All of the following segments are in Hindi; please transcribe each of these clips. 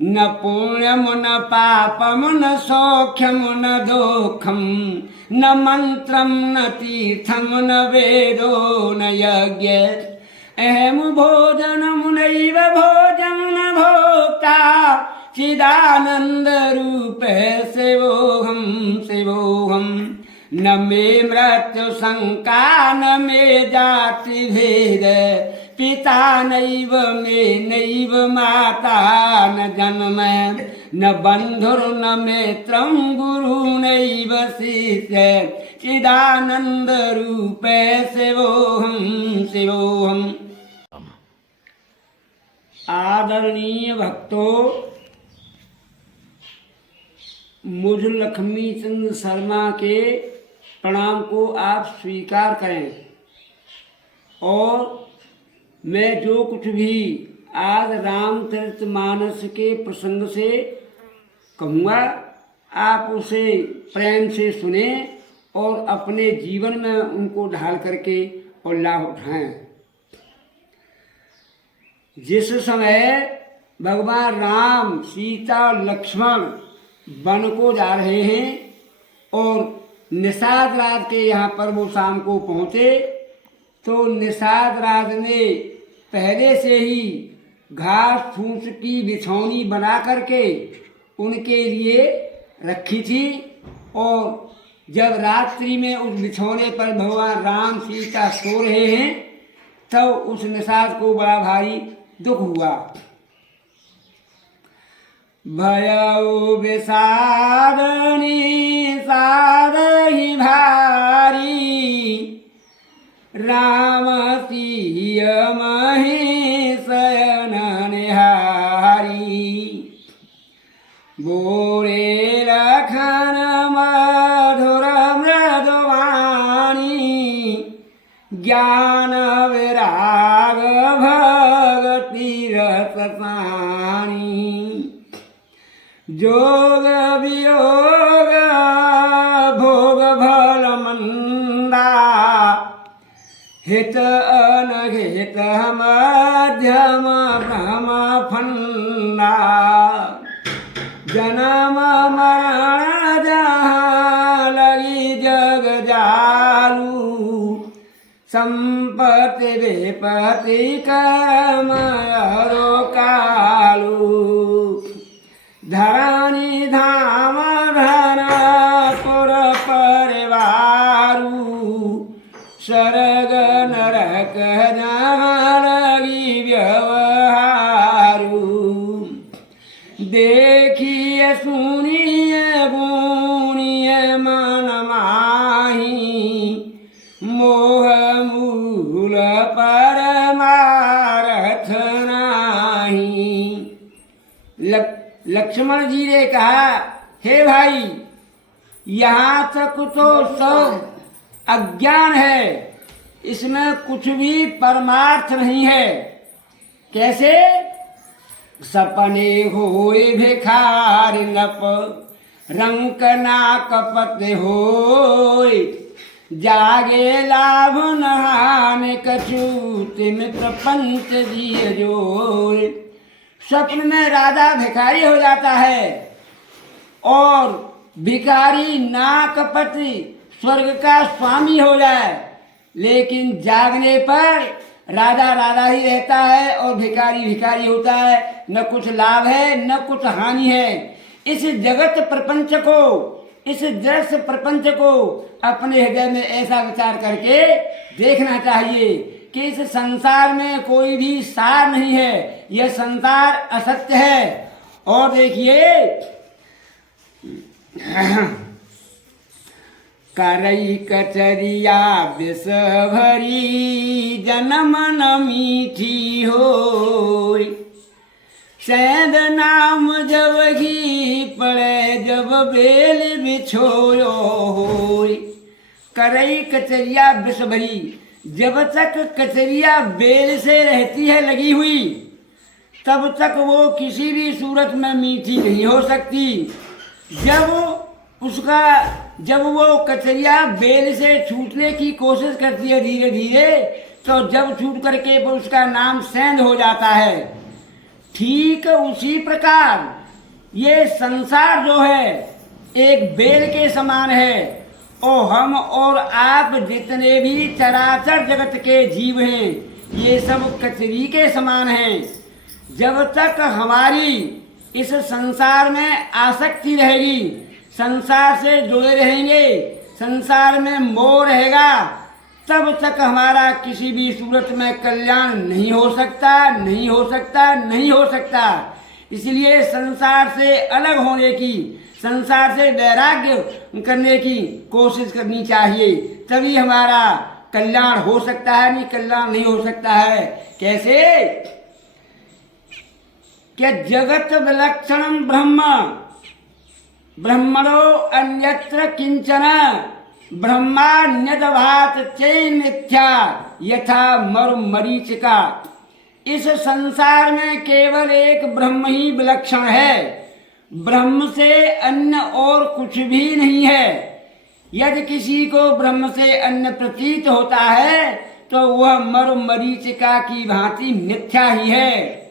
न पुण्यम न पापम न सौख्यम न दुखम न मंत्रम न तीर्थम न वेदो न यज्ञ अहम भोजनम नैव भोजम न भोक्ता चिदानंद रूप शिवोहम शिवोहम न मे मृत्यु शंका न मे जाति भेद पिता नैव मे नैव माता न जन्म न बंधुर न मित्रं गुरु नैव शिष्य चिदानंद रूप शिवोहम शिवोहम। आदरणीय भक्तों, मुझ लक्ष्मी चंद्र शर्मा के प्रणाम को आप स्वीकार करें और मैं जो कुछ भी आज रामचरितमानस के प्रसंग से कहूँगा आप उसे प्रेम से सुने और अपने जीवन में उनको ढाल करके और लाभ उठाएं। जिस समय भगवान राम सीता और लक्ष्मण वन को जा रहे हैं और निषाद राज के यहाँ पर वो शाम को पहुँचे तो निषाद राज ने पहले से ही घास फूस की बिछौनी बना करके उनके लिए रखी थी और जब रात्रि में उस बिछौने पर भगवान राम सीता सो रहे हैं तब उस निषाद को बड़ा भारी दुख हुआ। भयउ विषादनी सारहि भारी राम सिय महेशयन निहारी बोले लखन मधुर मृदुवाणी ज्ञान विराग भगति रस सानी जोग वियोग भोग भल मंदा हित अनहित मध्यम ब्रह्म फंदा जन्म मरण जहाँ लगी जग जालू संपत्ति विपत्ति कर्म अरो कालू धरानी धाम धन पुर परिवारू स्वर्ग नरक जहाँ लगी व्यवहारू देखिए सुनिए गुनिए मन माही मोह मूल परमारथ नाही। लक्ष्मण जी ने कहा, हे भाई, यहाँ तक तो सब अज्ञान है, इसमें कुछ भी परमार्थ नहीं है। कैसे? सपने होए भिखारी नप रंक ना कपट होए जागे लाभ नहान कछु तिम प्रपंच दिए जोर। स्वप्न में राजा भिखारी हो जाता है और भिखारी ना कपट स्वर्ग का स्वामी हो जाए, लेकिन जागने पर राजा राजा ही रहता है और भिखारी भिखारी होता है। न कुछ लाभ है न कुछ हानि है। इस जगत प्रपंच को, इस दृश्य प्रपंच को अपने हृदय में ऐसा विचार करके देखना चाहिए कि इस संसार में कोई भी सार नहीं है, यह संसार असत्य है। और देखिए, करई कचरिया विष भरी जन्म न मीठी होय सैंद नाम जब घी पड़े जब बेल बिछोयो होय। करई कचरिया विष भरी, जब तक कचरिया बेल से रहती है लगी हुई तब तक वो किसी भी सूरत में मीठी नहीं हो सकती। जब वो कचरिया बेल से छूटने की कोशिश करती है धीरे धीरे, तो जब छूट करके वो उसका नाम सेंध हो जाता है, ठीक उसी प्रकार ये संसार जो है एक बेल के समान है और हम और आप जितने भी चराचर जगत के जीव हैं ये सब कचरी के समान हैं। जब तक हमारी इस संसार में आसक्ति रहेगी, संसार से जुड़े रहेंगे, संसार में मोह रहेगा, तब तक हमारा किसी भी सूरत में कल्याण नहीं हो सकता, नहीं हो सकता, नहीं हो सकता। इसलिए संसार से अलग होने की, संसार से वैराग्य करने की कोशिश करनी चाहिए, तभी हमारा कल्याण हो सकता है, नहीं कल्याण नहीं हो सकता है। कैसे? क्या जगत विलक्षणम ब्रह्म ब्रह्मणो अन्यत्र किंचन ब्रह्मान्यदभात चैन मिथ्या यथा मरीचिका। इस संसार में केवल एक ब्रह्म ही विलक्षण है, ब्रह्म से अन्य और कुछ भी नहीं है। यदि किसी को ब्रह्म से अन्य प्रतीत होता है तो वह मरीचिका की भांति मिथ्या ही है।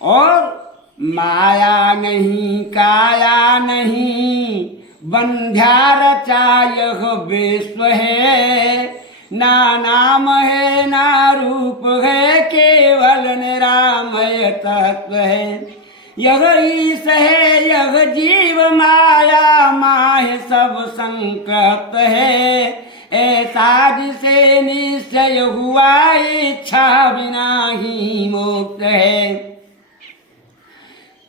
और माया नहीं काया नहीं बंध्या रचा यह विश्व है, ना नाम है ना रूप है केवल निरामय तत्व है। यह ईश है यह जीव माया माह सब संकट है, ऐसा जिसे निश्चय हुआ इच्छा बिना ही मुक्त है।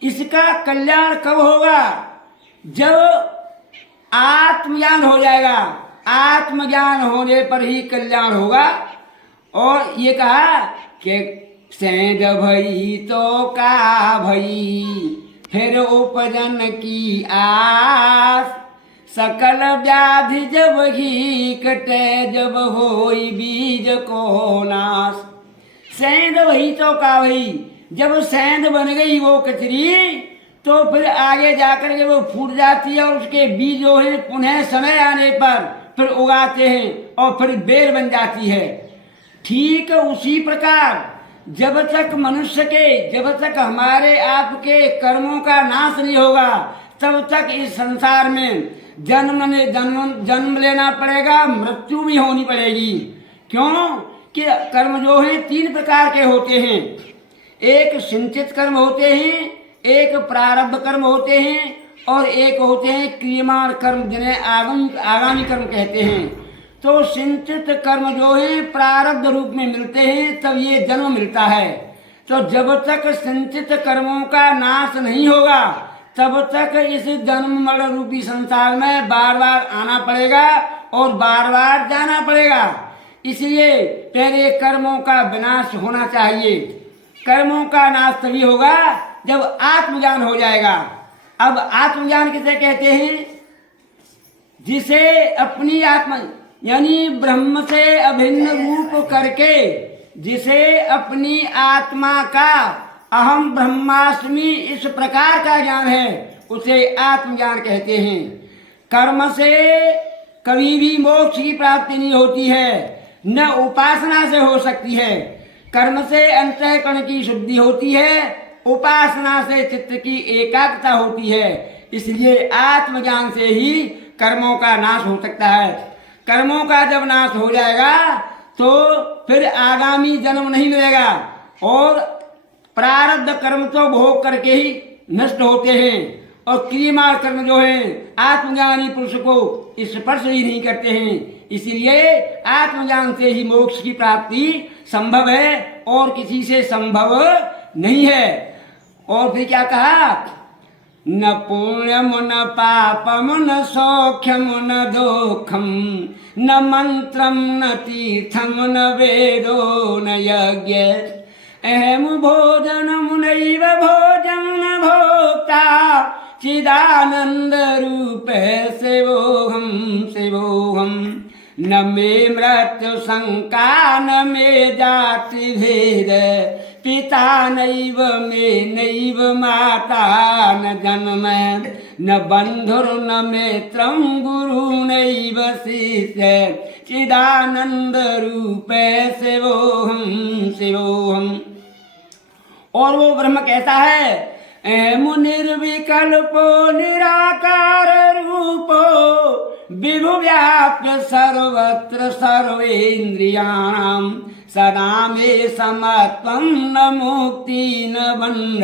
इसका कल्याण कब होगा? जब आत्मज्ञान हो जाएगा, आत्मज्ञान होने पर ही कल्याण होगा। और ये कहा कि सेंध भई तो का भई फिर उपजन की आस, सकल व्याधि जब ही कटे जब होई बीज को नाश। सेंध भई तो का भई, जब सेंध बन गई वो कचरी तो फिर आगे जाकर के वो फूट जाती है और उसके बीज जो है पुनः समय आने पर फिर उगाते हैं और फिर बेल बन जाती है। ठीक उसी प्रकार जब तक मनुष्य के, जब तक हमारे आपके कर्मों का नाश नहीं होगा तब तक इस संसार में जन्म लेना पड़ेगा, मृत्यु भी होनी पड़ेगी। क्यों कि कर्म जो है तीन प्रकार के होते हैं, एक सिंचित कर्म होते हैं, एक प्रारब्ध कर्म होते हैं और एक होते हैं क्रियमाण कर्म जिन्हें आगामी कर्म कहते हैं। तो सिंचित कर्म जो है प्रारब्ध रूप में मिलते हैं तब ये जन्म मिलता है। तो जब तक सिंचित कर्मों का नाश नहीं होगा तब तक इस जन्म मरण रूपी संसार में बार बार आना पड़ेगा और बार बार जाना पड़ेगा। इसलिए पहले कर्मों का विनाश होना चाहिए। कर्मों का नाश तभी होगा जब आत्मज्ञान हो जाएगा। अब आत्मज्ञान किसे कहते हैं? जिसे अपनी आत्मा यानी ब्रह्म से अभिन्न रूप करके, जिसे अपनी आत्मा का अहम ब्रह्मास्मि इस प्रकार का ज्ञान है, उसे आत्मज्ञान कहते हैं। कर्म से कभी भी मोक्ष की प्राप्ति नहीं होती है, न उपासना से हो सकती है। कर्म से अंतःकरण की शुद्धि होती है, उपासना से चित्त की एकाग्रता होती है। इसलिए आत्मज्ञान से ही कर्मों का नाश हो सकता है। कर्मों का जब नाश हो जाएगा तो फिर आगामी जन्म नहीं मिलेगा और प्रारब्ध कर्म तो भोग करके ही नष्ट होते हैं और क्रियमाण कर्म जो है आत्मज्ञानी पुरुष को स्पर्श ही नहीं करते हैं। इसलिए आत्मज्ञान से ही मोक्ष की प्राप्ति संभव है और किसी से संभव नहीं है। और फिर क्या कहा? न पुण्यम न पापम न सौख्यम न दुखम न मंत्रम न तीर्थम न वेदो न यज्ञ अहम भोजनम नैव भोजन न भोक्ता चिदानंद रूप शिवोहम शिवोहम न मे मृत्यु शंका न मे जाति भेद पिता नैव मे नैव माता न जन्म न बंधुर न मित्रं गुरु नैव शिष्य चिदानंद रूप शिवोहम शिवोहम। और वो ब्रह्म कहता है मुनिर्विकल्पो निराकार रूपो विभु व्याप्य सर्वत्र सर्वेन्द्रियाणां सदा मे समत्वं न मुक्ति न बंध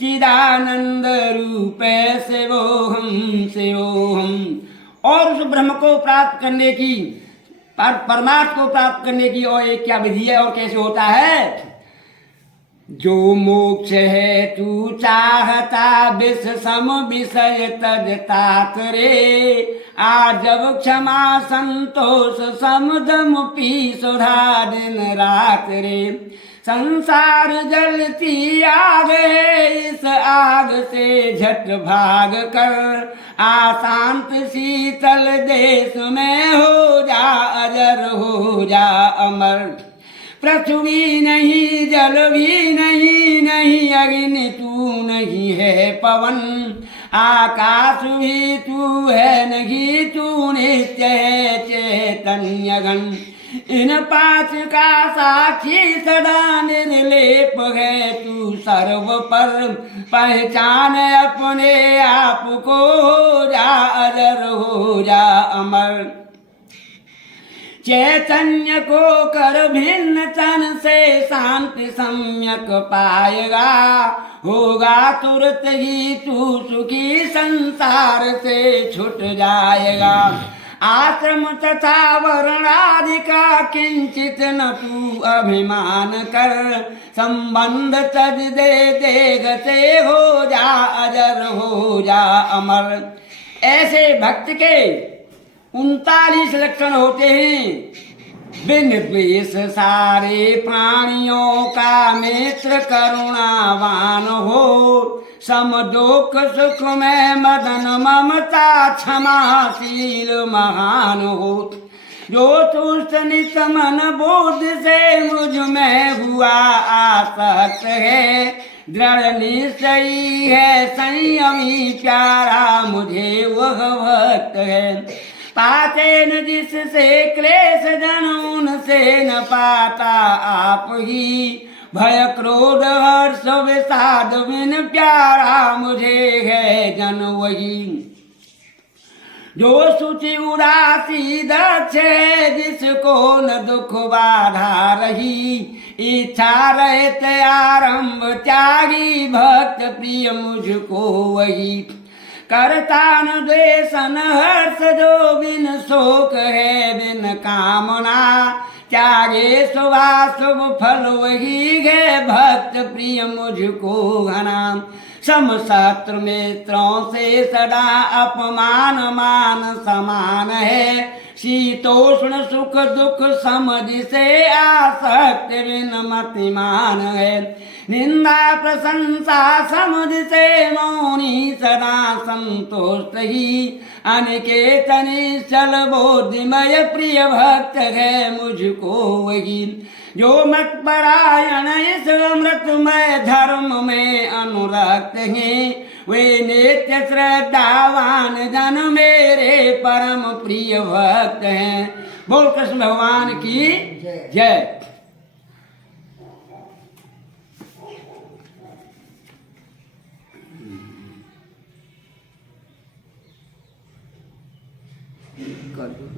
चिदानंद रूपे शिवोहम। और उस ब्रह्म को प्राप्त करने की, परमात्मा को प्राप्त करने की और एक क्या विधि है और कैसे होता है? जो मोक्ष है तू चाहता विष सम विषय तज तात रे, आ जब क्षमा संतोष समदम पी सुधा दिन रात रे। संसार जलती आग है, इस आग से झट भाग कर आ शांत शीतल देश में हो जा अजर हो जा अमर। पृथ्वी नहीं जल भी नहीं, नहीं अग्नि तू नहीं है पवन, आकाश भी तू है नहीं, तू नित्य है चैतन्य घन। इन पांच का साक्षी सदा निर्लेप है तू सर्व पर, पहचान अपने आप को हो जा अजर हो जा अमर। चैतन्य को कर भिन्न तन से शांति सम्यक पाएगा, होगा तुरंत ही तू सुखी संसार से छूट जाएगा। आश्रम तथा वर्णादि का किंचित न तू अभिमान कर, संबंध तज दे देग से हो जा अजर हो जा अमर। ऐसे भक्त के 39 लक्षण होते हैं। बिन द्वेष सारे प्राणियों का मित्र करुणावान हो, सम दुख सुख में मदन ममता क्षमाशील महान हो। जो तुष्ट नित मन बोध से मुझ में हुआ आसक्त है, दृढ़ निश्चयी है संयमी प्यारा मुझे वह भक्त है। पाते न जिससे क्लेश जन उनसे न पाता आप ही, भय क्रोध हर्ष विषाद बिन प्यारा मुझे है जन वही। जो शुचि उदासी दक्ष है, जिसको न दुख बाधा रही, इच्छा रहत आरंभ त्यागी, भक्त प्रिय मुझको वही। करता न द्वेष न हर्ष, जो बिन शोक है बिन कामना, त्यागे शुभाशुभ फल वही है, भक्त प्रिय मुझको घना। सम शत्रु मित्रों से सदा अपमान मान समान है, शीतोष्ण सुख दुख समझ से आसक्त बिन मतिमान है। निंदा प्रशंसा समझ से मौनी सदा संतोष ही, अनिकेत निश्चल बोधिमय प्रिय भक्त है मुझको वही। जो मत परायण इस अमृतमय धर्म में अनुरक्त हैं, वे नित्य श्रद्धावान जन मेरे परम प्रिय भक्त हैं। बोल कृष्ण भगवान की जय। कर दो।